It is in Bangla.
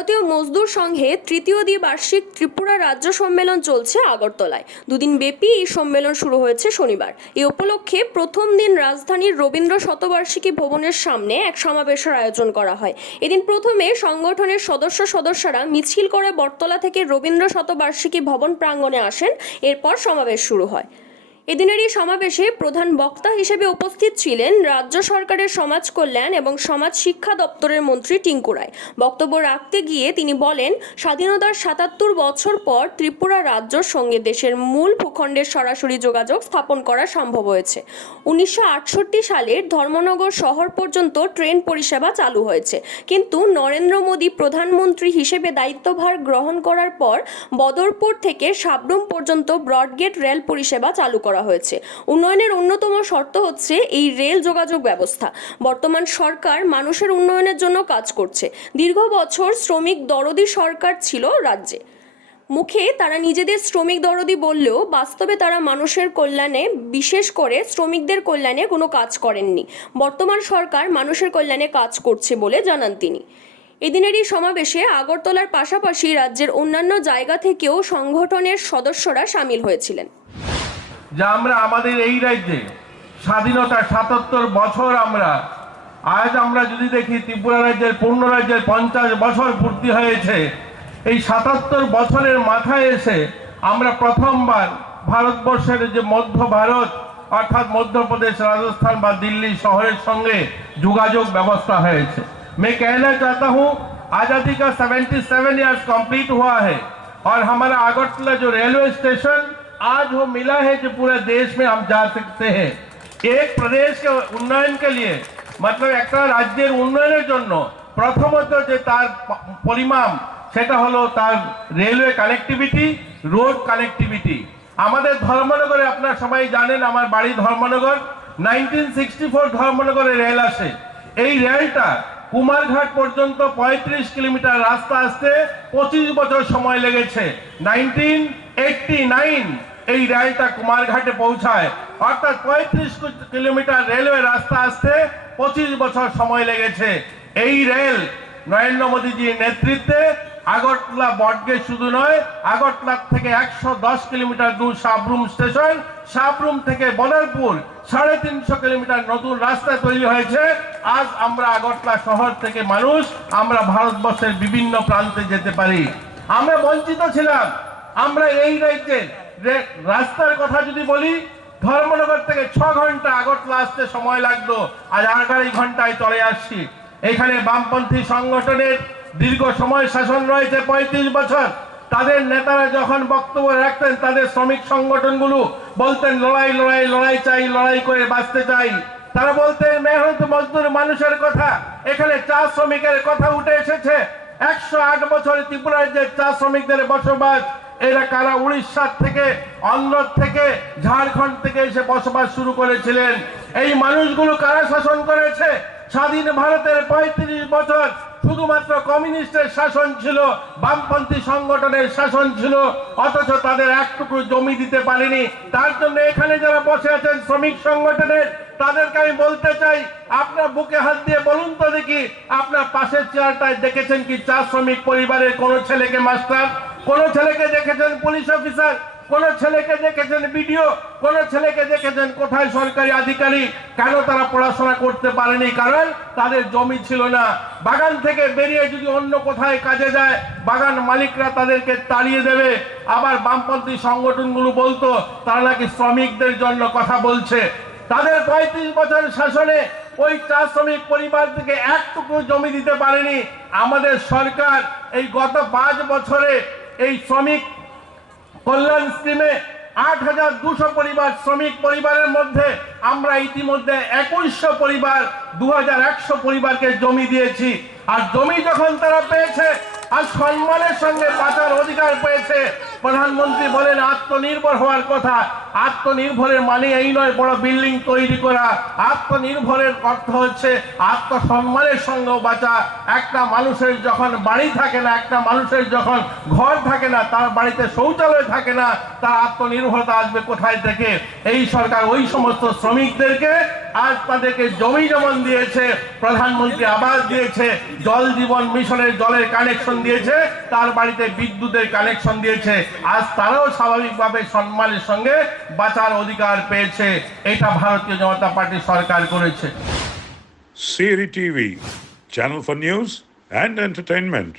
ভারতীয় মজদুর সংঘে তৃতীয় দ্বিবার্ষিক ত্রিপুরা রাজ্য সম্মেলন চলছে আগরতলায়। দুদিন ব্যাপী এই সম্মেলন শুরু হয়েছে শনিবার। এই উপলক্ষে প্রথম দিন রাজধানীর রবীন্দ্র শতবার্ষিকী ভবনের সামনে এক সমাবেশের আয়োজন করা হয়। এদিন প্রথমে সংগঠনের সদস্যরা মিছিল করে বটতলা থেকে রবীন্দ্র শতবার্ষিকী ভবন প্রাঙ্গণে আসেন। এরপর সমাবেশ শুরু হয়। এদিনের এই সমাবেশে প্রধান বক্তা হিসেবে উপস্থিত ছিলেন রাজ্য সরকারের সমাজ কল্যাণ এবং সমাজ শিক্ষা দপ্তরের মন্ত্রী টিঙ্কু রায়। বক্তব্য রাখতে গিয়ে তিনি বলেন, স্বাধীনতার ৭৭ বছর পর ত্রিপুরা রাজ্যের সঙ্গে দেশের মূল ভূখণ্ডের সরাসরি যোগাযোগ স্থাপন করা সম্ভব হয়েছে। ১৯৬৮ সালের ধর্মনগর শহর পর্যন্ত ট্রেন পরিষেবা চালু হয়েছে, কিন্তু নরেন্দ্র মোদী প্রধানমন্ত্রী হিসেবে দায়িত্বভার গ্রহণ করার পর বদরপুর থেকে সাবরুম পর্যন্ত ব্রডগেজ রেল পরিষেবা চালু করা হয়েছে। উন্নয়নের অন্যতম শর্ত হচ্ছে এই রেল যোগাযোগ ব্যবস্থা। বর্তমান সরকার মানুষের উন্নয়নের জন্য কাজ করছে। দীর্ঘ বছর শ্রমিক দরদি সরকার ছিল রাজ্যে। মুখে তারা নিজেদের শ্রমিক দরদি বললেও বাস্তবে তারা মানুষের কল্যাণে, বিশেষ করে শ্রমিকদের কল্যাণে কোনো কাজ করেননি। বর্তমান সরকার মানুষের কল্যাণে কাজ করছে বলে জানান তিনি। এদিনের এই সমাবেশে আগরতলার পাশাপাশি রাজ্যের অন্যান্য জায়গা থেকেও সংগঠনের সদস্যরা সামিল হয়েছিলেন। যে আমরা আমাদের এই রাজ্যে স্বাধীনতা ৭৭ বছর আজ আমরা যদি দেখি ত্রিপুরা রাজ্যের পূর্ণ রাজ্যের ৫০ বছর পূর্তি হয়েছে। এই ৭৭ বছরের মাথায় এসে আমরা প্রথমবার ভারতবর্ষের যে মধ্য ভারত অর্থাৎ মধ্যপ্রদেশ, রাজস্থান বা দিল্লি শহরের সঙ্গে যোগাযোগ ব্যবস্থা হয়েছে। मैं कहना चाहता हूँ आज़ादी का 77 ईयर्स कंप्लीट हुआ है और हमारा अगरतला जो रेलवे स्टेशन आज वो मिला है जो पूरे देश में हम जा सकते हैं। एक प्रदेश के उन्नयन के लिए मतलब एक राज्य उन्नयन प्रथमत जो तार परिमाण सेटा हलो तार रेलवे कानेक्टिविटी, रोड कानेक्टिविटी। हमारे धर्मनगरे अपना सबाई जानेन आमार बाड़ी धर्मनगर। 1964 धर्मनगरे रेल आसे। এই রেলটা কুমারঘাট পর্যন্ত ৩৫ কিলোমিটার রাস্তা আসতে ২৫ বছর সময় লেগেছে। 1989 এই রেলটা কুমারঘাটে পৌঁছায়, অর্থাৎ ৩৫ কিলোমিটার রেলওয়ে রাস্তা আসতে ২৫ বছর সময় লেগেছে। এই রেল নরেন্দ্র মোদীজির নেতৃত্বে আগরতলা বটগেজ শুধু নয়, আগরতলা থেকে ১১০ কিলোমিটার দূর সাবরুম স্টেশন, সাবরুম থেকে বদরপুর ৩৫০ কিলোমিটার নতুন রাস্তা তৈরি হয়েছে। আজ আমরা আগরতলা শহর থেকে মানুষ আমরা ভারতবর্ষের বিভিন্ন প্রান্তে যেতে পারি। আমরা বঞ্চিত ছিলাম। আমরা এই রাজ্যের রাস্তার কথা যদি বলি, ধর্মনগর থেকে ৬ ঘন্টা আগরতলা আসতে সময় লাগতো, আজ ১১ ঘন্টায় চলে আসছি। এখানে বামপন্থী সংগঠনের দীর্ঘ সময় শাসন রয়েছে, ৩৫ বছর। তাদের নেতারা যখন বক্তব্য রাখতেন, তাদের শ্রমিক সংগঠনগুলো বলতেন লড়াই লড়াই লড়াই চাই, লড়াই করে বাঁচতে চাই। তারা বলতেন মেহনত মজদুর মানুষের কথা। এখানে চা শ্রমিকের কথা উঠে এসেছে। ১০৮ বছর ত্রিপুরা রাজ্যের চা শ্রমিকদের বসবাস। এরা কারা উড়িষ্যা থেকে, অন্ধ্র থেকে, ঝাড়খণ্ড থেকে এসে বসবাস শুরু করেছিলেন। এই মানুষগুলো কারা শাসন করেছে? স্বাধীন ভারতের ৩৫ বছর শুধুমাত্র কমিউনিস্টের শাসন ছিল, বামপন্থী সংগঠনের শাসন ছিল, অথচ তাদের একটুকু জমি দিতে পারেনি। তার জন্য এখানে যারা বসে আছেন শ্রমিক সংগঠনের, তাদেরকে আমি বলতে চাই, আপনার বুকে হাত দিয়ে বলুন তো দেখি, আপনার পাশের চেয়ারটায় দেখেছেন কি চা শ্রমিক পরিবারের কোন ছেলেকে মাস্টার, কোন ছেলেকে দেখেছেন পুলিশ অফিসার, কোন ছেলেকে দেখেছেন বিডিও, কোন ছেলেকে দেখেছেন কোথায় সরকারি আধিকারিক? কেন তারা পড়াশোনা করতে পারেনি? কারণ তাদের জমি ছিল না। বাগান থেকে বেরিয়ে যদি অন্য কোথায় কাজে যায়, বাগান মালিকরা তাদেরকে তাড়িয়ে দেবে। আবার বামপন্থী সংগঠনগুলো বলতো তারা নাকি শ্রমিকদের জন্য কথা বলছে। তাদের ৩৫ বছরের শাসনে ওই চা শ্রমিক পরিবার থেকে একটুকু জমি দিতে পারেনি। আমাদের সরকার এই গত ৫ বছরে এই শ্রমিক কল্যাণ স্কিমে ৮,২০০ পরিবার, শ্রমিক পরিবারের মধ্যে আমরা ইতিমধ্যে ২১০০ পরিবার, ২১০০ পরিবারকে জমি দিয়েছি। আর জমি যখন তারা পেয়েছে আর সম্মানের সঙ্গে বাঁচার অধিকার পেয়েছে, প্রধানমন্ত্রী বলেন আত্মনির্ভর হওয়ার কথা। আত্মনির্ভরের মানে এই নয় বড় বিল্ডিং তৈরি করা। আত্মনির্ভরের অর্থ হচ্ছে আত্মসম্মানের সঙ্গে বাঁচা। একটা মানুষের যখন বাড়ি থাকে না, একটা মানুষের যখন ঘর থাকে না, তার বাড়িতে শৌচালয় থাকে না, তার আত্মনির্ভরতা আসবে কোথায় থেকে? এই সরকার ওই সমস্ত শ্রমিকদেরকে আজ তাদেরকে জমি যেমন দিয়েছে, প্রধানমন্ত্রী আবাস দিয়েছে, জল জীবন মিশনের জলের কানেকশন দিয়েছে, তার বাড়িতে বিদ্যুতের কানেকশন দিয়েছে। আজ তারাও স্বাভাবিকভাবে সম্মানের সঙ্গে বাঁচার অধিকার পেয়েছে। এটা ভারতীয় জনতা পার্টি সরকার করেছে। Siri TV, channel for news and entertainment.